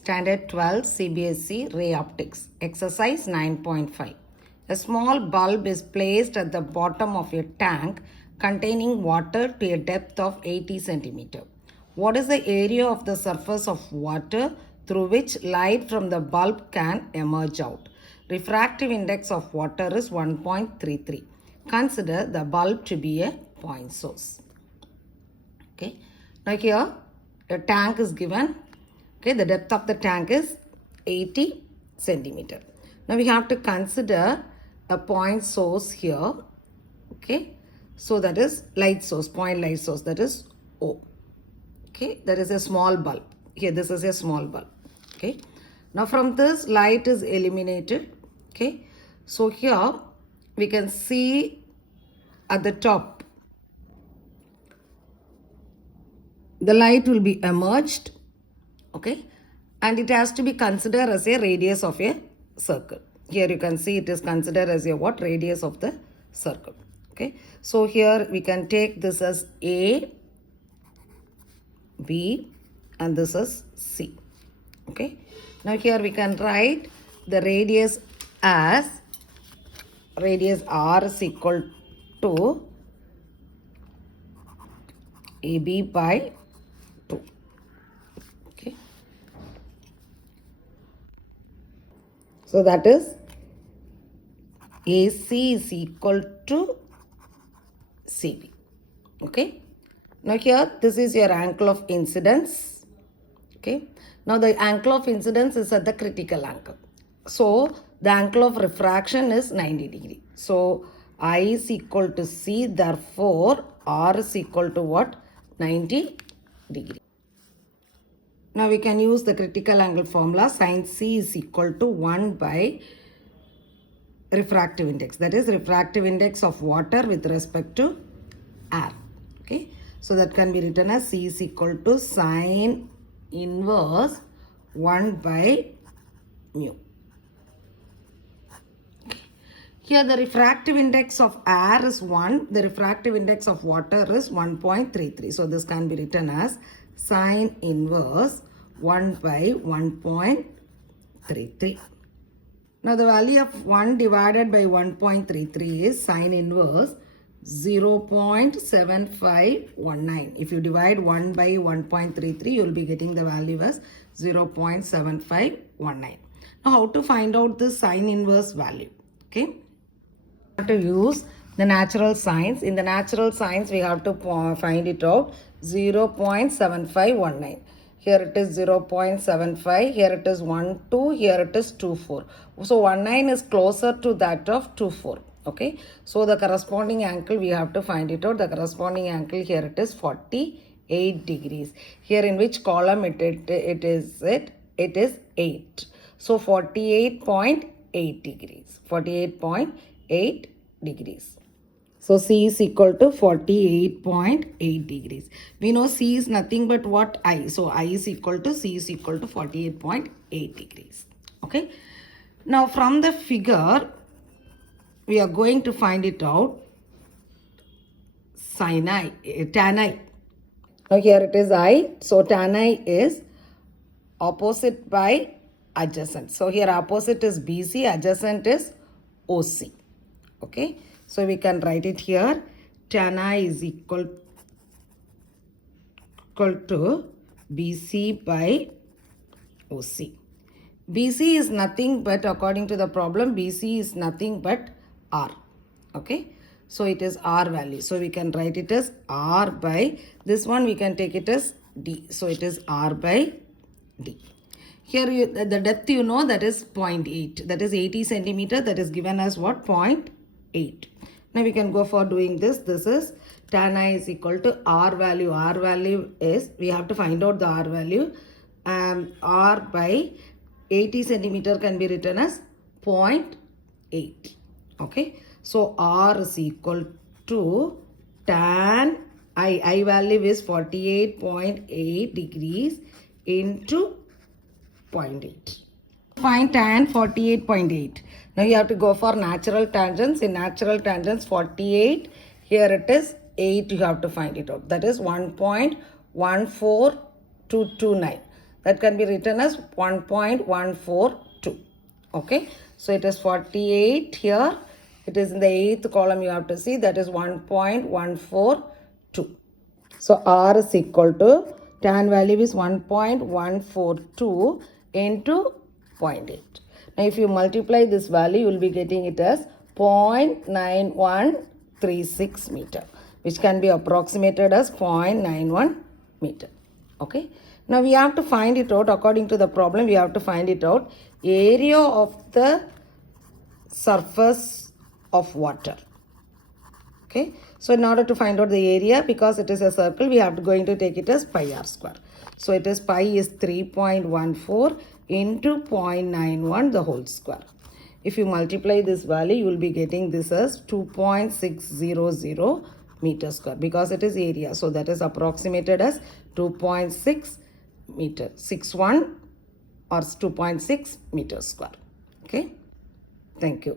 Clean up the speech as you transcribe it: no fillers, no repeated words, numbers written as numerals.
Standard 12 Cbse Ray Optics. Exercise 9.5. A small bulb is placed at the bottom of a tank containing water to a depth of 80 cm. What is the area of the surface of water through which light from the bulb can emerge out? Refractive index of water is 1.33. Consider the bulb to be a point source. Okay. Now here a tank is given. Okay, the depth of the tank is 80 centimeter. Now we have to consider a point source here. Okay, so that is light source, point light source, that is O. Okay, that is a small bulb. Here this is a small bulb. Okay, now from this light is eliminated. Okay, so here we can see at the top the light will be emerged. Okay, and it has to be considered as a radius of a circle. Here you can see it is considered as a what? Radius of the circle. Okay, so here we can take this as A, B, and this is C. Okay, now here we can write the radius as radius R is equal to AB by 2. Okay, so that is AC is equal to CB. Okay, now here this is your angle of incidence. Okay, now the angle of incidence is at the critical angle. So the angle of refraction is 90 degree. So I is equal to C, therefore R is equal to what? 90 degree. Now we can use the critical angle formula. Sin C is equal to 1 by refractive index. That is refractive index of water with respect to air. Okay, so that can be written as C is equal to sin inverse 1 by mu. Here the refractive index of air is 1. The refractive index of water is 1.33. So this can be written as sin inverse 1 by 1.33. Now the value of 1 divided by 1.33 is sin inverse 0.7519. If you divide 1 by 1.33, you will be getting the value as 0.7519. Now how to find out the sin inverse value? Okay, to use the natural signs. In the natural signs we have to find it out. 0.7519. Here it is 0.75, here it is 12, here it is 24. So 19 is closer to that of 24. Okay, so the corresponding angle we have to find it out. The corresponding angle here it is 48 degrees. Here in which column it is 8. So 48.8 degrees. 48.8 degrees. So C is equal to 48.8 degrees. We know C is nothing but what? I. So I is equal to C is equal to 48.8 degrees. Okay. Now from the figure, we are going to find it out. Sin I, tan I. Now here it is I. So tan I is opposite by adjacent. So here opposite is BC, adjacent is OC. Okay. So we can write it here. Tan I is equal to BC by OC. BC is nothing but, according to the problem, BC is nothing but R. Okay. So it is R value. So we can write it as R by, this one we can take it as D. So it is R by D. Here the depth you know, that is 0.8. That is 80 centimeter. That is given as what? 0.8. Now we can go for doing this. This is tan I is equal to R value. R value is, we have to find out the R value. R by 80 centimeter can be written as 0.8. Okay. So R is equal to tan I. I value is 48.8 degrees into 0.8. Find tan 48.8. Now you have to go for natural tangents. In natural tangents 48, here it is 8, you have to find it out. That is 1.14229. That can be written as 1.142. Okay, so it is 48 here. It is in the 8th column, you have to see, that is 1.142. So R is equal to, tan value is 1.142 into 0.8. Now if you multiply this value, you will be getting it as 0.9136 meter, which can be approximated as 0.91 meter. Okay. Now we have to find it out according to the problem. We have to find it out area of the surface of water. Okay. So in order to find out the area, because it is a circle, we have to going to take it as pi r square. So it is pi is 3.14 into 0.91 the whole square. If you multiply this value, you will be getting this as 2.600 meter square, because it is area. So that is approximated as 2.6 meter, 61 or 2.6 meters square. Okay. Thank you.